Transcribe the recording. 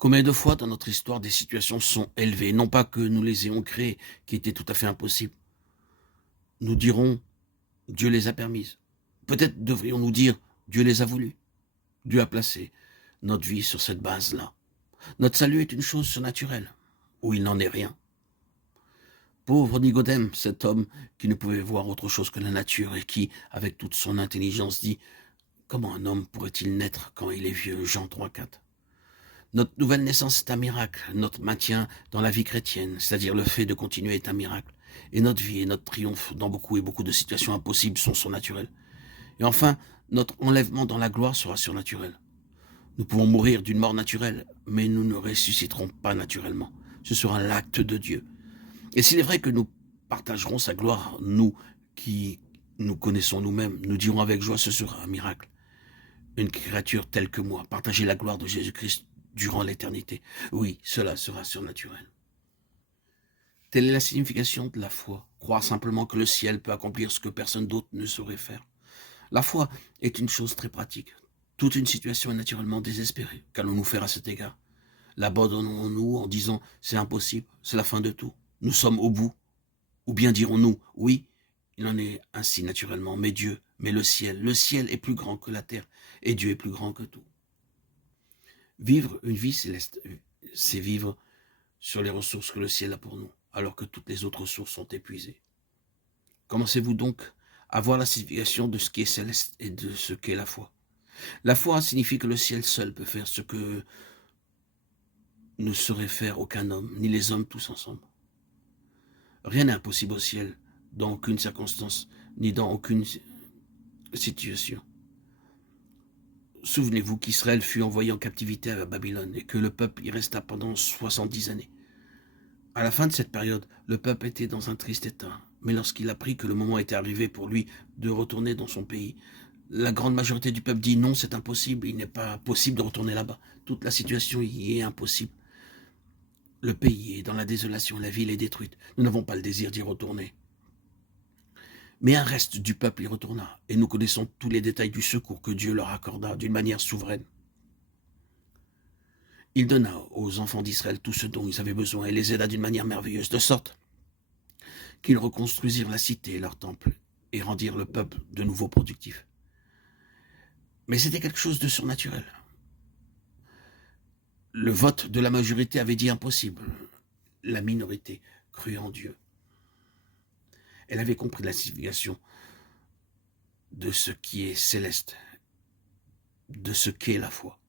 Combien de fois dans notre histoire des situations sont élevées, non pas que nous les ayons créées, qui étaient tout à fait impossibles. Nous dirons, Dieu les a permises. Peut-être devrions-nous dire, Dieu les a voulues. Dieu a placé notre vie sur cette base-là. Notre salut est une chose surnaturelle, où il n'en est rien. Pauvre Nicodème, cet homme qui ne pouvait voir autre chose que la nature et qui, avec toute son intelligence, dit « Comment un homme pourrait-il naître quand il est vieux ?» Jean 3,4. Notre nouvelle naissance est un miracle. Notre maintien dans la vie chrétienne, c'est-à-dire le fait de continuer, est un miracle. Et notre vie et notre triomphe dans beaucoup et beaucoup de situations impossibles sont surnaturels. Et enfin, notre enlèvement dans la gloire sera surnaturel. Nous pouvons mourir d'une mort naturelle, mais nous ne ressusciterons pas naturellement. Ce sera l'acte de Dieu. Et s'il est vrai que nous partagerons sa gloire, nous qui nous connaissons nous-mêmes, nous dirons avec joie, ce sera un miracle. Une créature telle que moi, partager la gloire de Jésus-Christ durant l'éternité. Oui, cela sera surnaturel. Telle est la signification de la foi. Croire simplement que le ciel peut accomplir ce que personne d'autre ne saurait faire. La foi est une chose très pratique. Toute une situation est naturellement désespérée. Qu'allons-nous faire à cet égard? L'abandonnons-nous en disant « c'est impossible, c'est la fin de tout, nous sommes au bout » Ou bien dirons-nous « oui, il en est ainsi naturellement, mais Dieu, mais le ciel est plus grand que la terre, et Dieu est plus grand que tout. » Vivre une vie céleste, c'est vivre sur les ressources que le ciel a pour nous, alors que toutes les autres ressources sont épuisées. Commencez-vous donc à voir la signification de ce qui est céleste et de ce qu'est la foi. La foi signifie que le ciel seul peut faire ce que ne saurait faire aucun homme, ni les hommes tous ensemble. Rien n'est impossible au ciel, dans aucune circonstance, ni dans aucune situation. Souvenez-vous qu'Israël fut envoyé en captivité à Babylone et que le peuple y resta pendant 70 années. À la fin de cette période, le peuple était dans un triste état, mais lorsqu'il apprit que le moment était arrivé pour lui de retourner dans son pays, la grande majorité du peuple dit non, c'est impossible, il n'est pas possible de retourner là-bas. Toute la situation y est impossible. Le pays est dans la désolation, la ville est détruite. Nous n'avons pas le désir d'y retourner. Mais un reste du peuple y retourna, et nous connaissons tous les détails du secours que Dieu leur accorda d'une manière souveraine. Il donna aux enfants d'Israël tout ce dont ils avaient besoin et les aida d'une manière merveilleuse, de sorte qu'ils reconstruisirent la cité et leur temple et rendirent le peuple de nouveau productif. Mais c'était quelque chose de surnaturel. Le vote de la majorité avait dit impossible. La minorité crut en Dieu. Elle avait compris la signification de ce qui est céleste, de ce qu'est la foi.